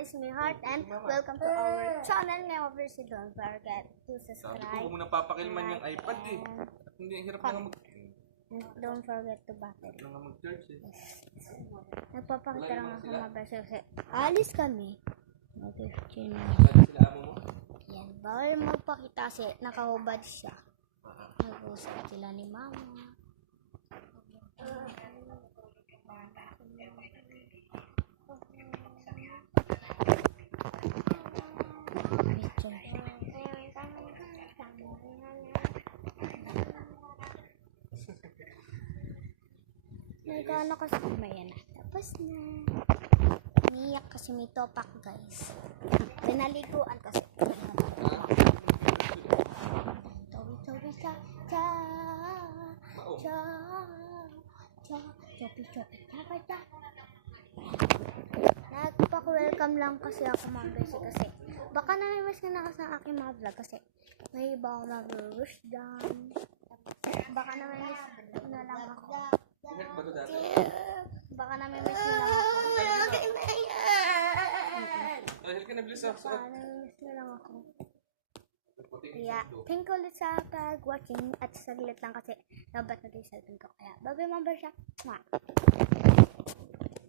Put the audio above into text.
is my heart and welcome to our channel. Ngayon, obviously, don't forget to subscribe. Sabi ko, huwag mo nang papakilman yung iPad eh. Hindi, hirap na nga Don't forget to battery. Hirap na nga mag-charge eh. Nagpapakita lang ako mabasa kasi alis kami. Mag-15 na. Sabi sila amo mo? Yan, bawal magpakita kasi nakahubad siya. Nag-usap sila ni mama. Nagano kasi kumaya na. Tapos na. Niyak kasi may topak guys. Pinaliguan kasi. Tawi-tawi sa cha cha cha chopi cha. Nagpa-welcome lang kasi ako mga guys kasi baka namimiss ka na kasi ang aking mga vlog kasi may iba ako mag-rush down. Baka namimiss na lang ako. Baka namimiss na lang ako. Dahil ka na-bless ako. Baka namimiss na lang ako. Kaya, thank you ulit sa pag-watching at saglit lang kasi nabat na yung cellphone ko. Kaya, bye-bye mga barshak.